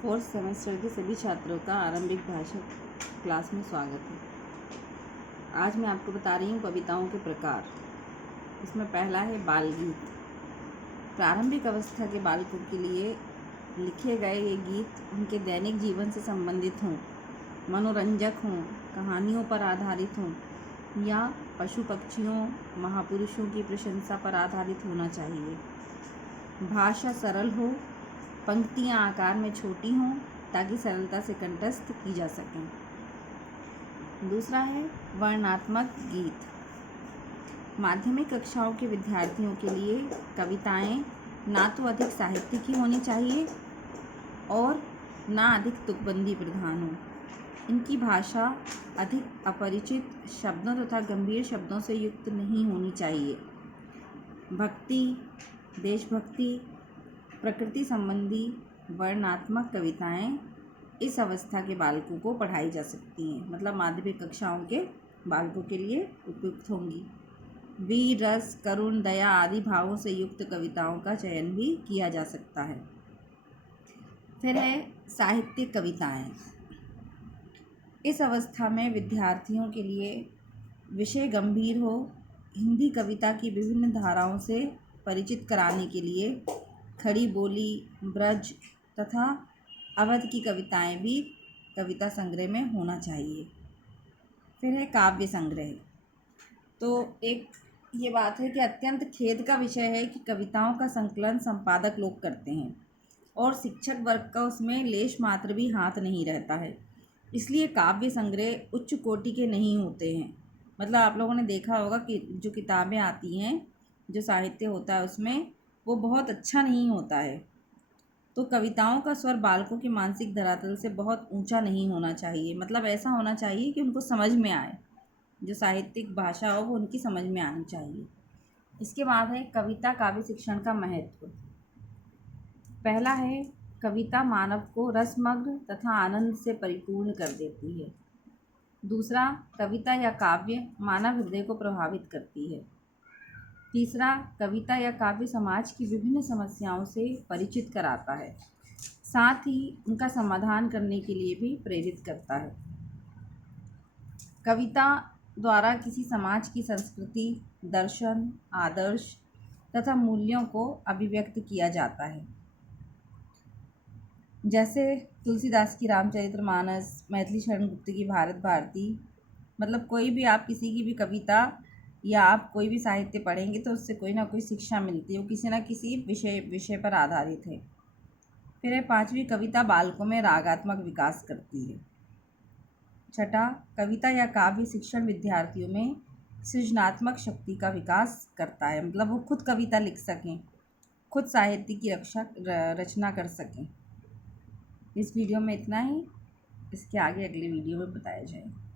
Fourth semester के सभी छात्रों का आरंभिक भाषा क्लास में स्वागत है। आज मैं आपको बता रही हूँ कविताओं के प्रकार। इसमें पहला है बाल गीत। प्रारंभिक अवस्था के बालकों के लिए लिखे गए ये गीत उनके दैनिक जीवन से संबंधित हों, मनोरंजक हों, कहानियों पर आधारित हों या पशु पक्षियों महापुरुषों की प्रशंसा पर आधारित होना चाहिए। भाषा सरल हो, पंक्तियाँ आकार में छोटी हों ताकि सरलता से कंठस्थ की जा सकें। दूसरा है वर्णनात्मक गीत। माध्यमिक कक्षाओं के विद्यार्थियों के लिए कविताएं ना तो अधिक साहित्यिक ही होनी चाहिए और ना अधिक तुकबंदी प्रधान हो। इनकी भाषा अधिक अपरिचित शब्दों तथा गंभीर शब्दों से युक्त नहीं होनी चाहिए। भक्ति, देशभक्ति, प्रकृति संबंधी वर्णनात्मक कविताएं इस अवस्था के बालकों को पढ़ाई जा सकती हैं, मतलब माध्यमिक कक्षाओं के बालकों के लिए उपयुक्त होंगी। वीर रस, करुण, दया आदि भावों से युक्त कविताओं का चयन भी किया जा सकता है। फिर है साहित्यिक कविताएं। इस अवस्था में विद्यार्थियों के लिए विषय गंभीर हो, हिंदी कविता की विभिन्न धाराओं से परिचित कराने के लिए खड़ी बोली, ब्रज तथा अवध की कविताएं भी कविता संग्रह में होना चाहिए। फिर है काव्य संग्रह। तो एक ये बात है कि अत्यंत खेद का विषय है कि कविताओं का संकलन संपादक लोग करते हैं और शिक्षक वर्ग का उसमें लेश मात्र भी हाथ नहीं रहता है। इसलिए काव्य संग्रह उच्च कोटि के नहीं होते हैं। मतलब आप लोगों ने देखा होगा कि जो किताबें आती हैं, जो साहित्य होता है उसमें वो बहुत अच्छा नहीं होता है। तो कविताओं का स्वर बालकों के मानसिक धरातल से बहुत ऊंचा नहीं होना चाहिए। मतलब ऐसा होना चाहिए कि उनको समझ में आए, जो साहित्यिक भाषा हो वो उनकी समझ में आनी चाहिए। इसके बाद है कविता काव्य शिक्षण का महत्व। पहला है कविता मानव को रसमग्न तथा आनंद से परिपूर्ण कर देती है। दूसरा, कविता या काव्य मानव हृदय को प्रभावित करती है। तीसरा, कविता या काव्य समाज की विभिन्न समस्याओं से परिचित कराता है, साथ ही उनका समाधान करने के लिए भी प्रेरित करता है। कविता द्वारा किसी समाज की संस्कृति, दर्शन, आदर्श तथा मूल्यों को अभिव्यक्त किया जाता है। जैसे तुलसीदास की रामचरितमानस, मैथिली शरण गुप्त की भारत भारती। मतलब कोई भी आप किसी की भी कविता या आप कोई भी साहित्य पढ़ेंगे तो उससे कोई ना कोई शिक्षा मिलती है, वो किसी न किसी विषय पर आधारित है। फिर है पांचवी, कविता बालकों में रागात्मक विकास करती है। छठा, कविता या काव्य शिक्षण विद्यार्थियों में सृजनात्मक शक्ति का विकास करता है। मतलब वो खुद कविता लिख सकें, खुद साहित्य की रचना कर सकें। इस वीडियो में इतना ही। इसके आगे अगले वीडियो में बताया जाएगा।